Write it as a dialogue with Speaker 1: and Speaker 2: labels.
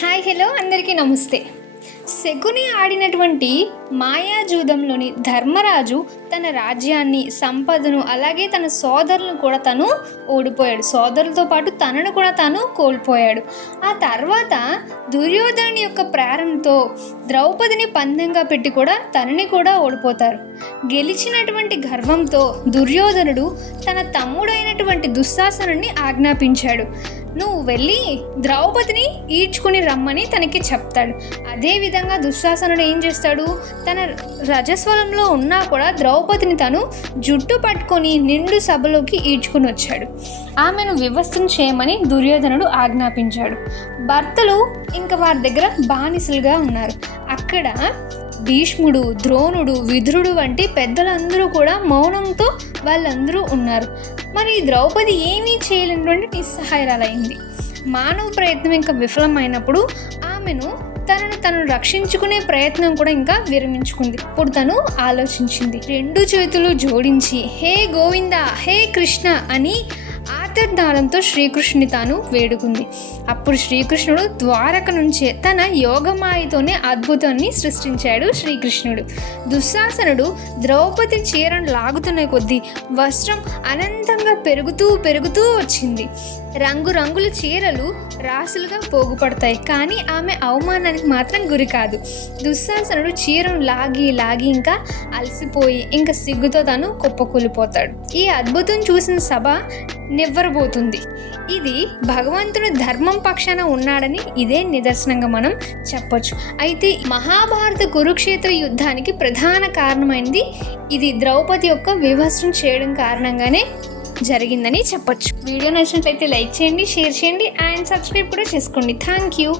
Speaker 1: Hi hello అందరికీ నమస్తే. శకుని ఆడినటువంటి మాయాజూదంలోని ధర్మరాజు తన రాజ్యాన్ని సంపదను అలాగే తన సోదరులను కూడా తను ఓడిపోయాడు. సోదరులతో పాటు తనను కూడా తాను కోల్పోయాడు. ఆ తర్వాత దుర్యోధనుని యొక్క ప్రేరణతో ద్రౌపదిని పందెంగా పెట్టి కూడా తనని కూడా ఓడిపోతారు. గెలిచినటువంటి గర్వంతో దుర్యోధనుడు తన తమ్ముడైనటువంటి దుశ్శాసనుని ఆజ్ఞాపించాడు. నువ్వు వెళ్ళి ద్రౌపదిని ఈడ్చుకుని రమ్మని తనకి చెప్తాడు. అదేవిధంగా దుశ్శాసనుడు ఏం చేస్తాడు? తన రజస్వరంలో ఉన్నా కూడా ద్రౌపదిని తను జుట్టు పట్టుకొని నిండు సభలోకి ఈడ్చుకుని వచ్చాడు. ఆమెను వివస్థను చేయమని దుర్యోధనుడు ఆజ్ఞాపించాడు. భర్తలు ఇంకా వారి దగ్గర బానిసలుగా ఉన్నారు. అక్కడ భీష్ముడు ద్రోణుడు విధురుడు వంటి పెద్దలందరూ కూడా మౌనంతో వాళ్ళందరూ ఉన్నారు. మరి ద్రౌపది ఏమీ చేయలేనటువంటి నిస్సహాయరాలైంది. మానవ ప్రయత్నం ఇంకా విఫలమైనప్పుడు ఆమెను తనను తను రక్షించుకునే ప్రయత్నం కూడా ఇంకా విరమించుకుంది. ఇప్పుడు తను ఆలోచించింది. రెండు చేతులు జోడించి హే గోవింద హే కృష్ణ అని అంతర్ధానంతో శ్రీకృష్ణుని తాను వేడుకుంది. అప్పుడు శ్రీకృష్ణుడు ద్వారక నుంచే తన యోగమాయతోనే అద్భుతాన్ని సృష్టించాడు శ్రీకృష్ణుడు. దుశ్శాసనుడు ద్రౌపది చీరను లాగుతున్న కొద్దీ వస్త్రం అనంతంగా పెరుగుతూ పెరుగుతూ వచ్చింది. రంగురంగుల చీరలు రాసులుగా పోగుపడతాయి. కానీ ఆమె అవమానానికి మాత్రం గురి కాదు. దుశ్శాసనుడు చీరను లాగి లాగి ఇంకా అలసిపోయి ఇంకా సిగ్గుతో తను కుప్పకూలిపోతాడు. ఈ అద్భుతం చూసిన సభ నివ్వరబోతుంది. ఇది భగవంతుడు ధర్మం పక్షాన ఉన్నాడని ఇదే నిదర్శనంగా మనం చెప్పొచ్చు. అయితే మహాభారత కురుక్షేత్ర యుద్ధానికి ప్రధాన కారణమైంది ఇది ద్రౌపది యొక్క వివస్త్రం చేయడం కారణంగానే జరిగిందని చెప్పొచ్చు. వీడియో నచ్చినట్లయితే లైక్ చేయండి షేర్ చేయండి అండ్ సబ్స్క్రైబ్ కూడా చేసుకోండి. Thank you.